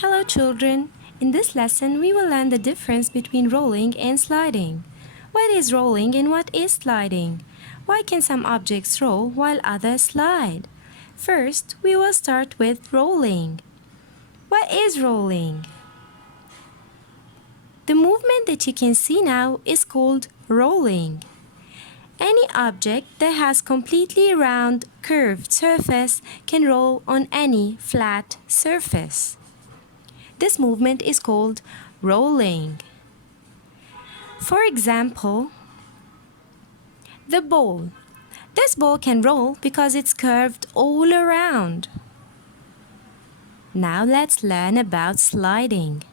Hello children! In this lesson, we will learn the difference between rolling and sliding. What is rolling and what is sliding? Why can some objects roll while others slide? First, we will start with rolling. What is rolling? The movement that you can see now is called rolling. Any object that has completely round, curved surface can roll on any flat surface. This movement is called rolling. For example, the ball. This ball can roll because it's curved all around. Now let's learn about sliding.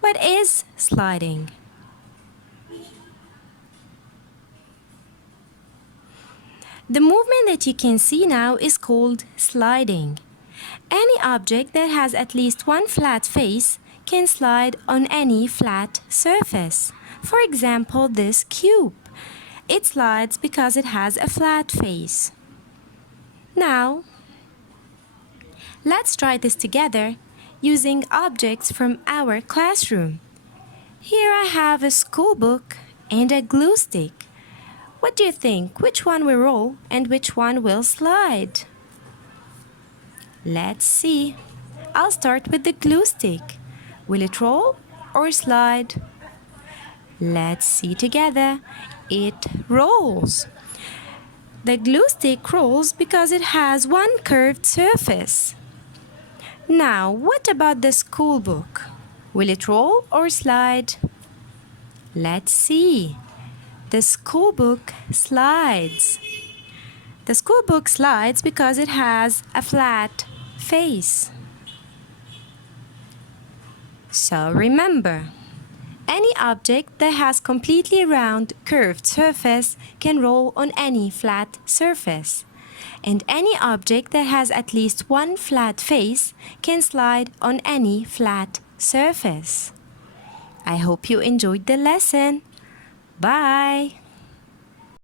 What is sliding? The movement that you can see now is called sliding. Any object that has at least one flat face can slide on any flat surface. For example, this cube. It slides because it has a flat face. Now, let's try this together using objects from our classroom. Here I have a school book and a glue stick. What do you think? Which one will roll and which one will slide? Let's see. I'll start with the glue stick. Will it roll or slide? Let's see together. It rolls. The glue stick rolls because it has one curved surface. Now, what about the school book? Will it roll or slide? Let's see. The school book slides. The school book slides because it has a flat face. So remember, any object that has completely round, curved surface can roll on any flat surface. And any object that has at least one flat face can slide on any flat surface. I hope you enjoyed the lesson. Bye!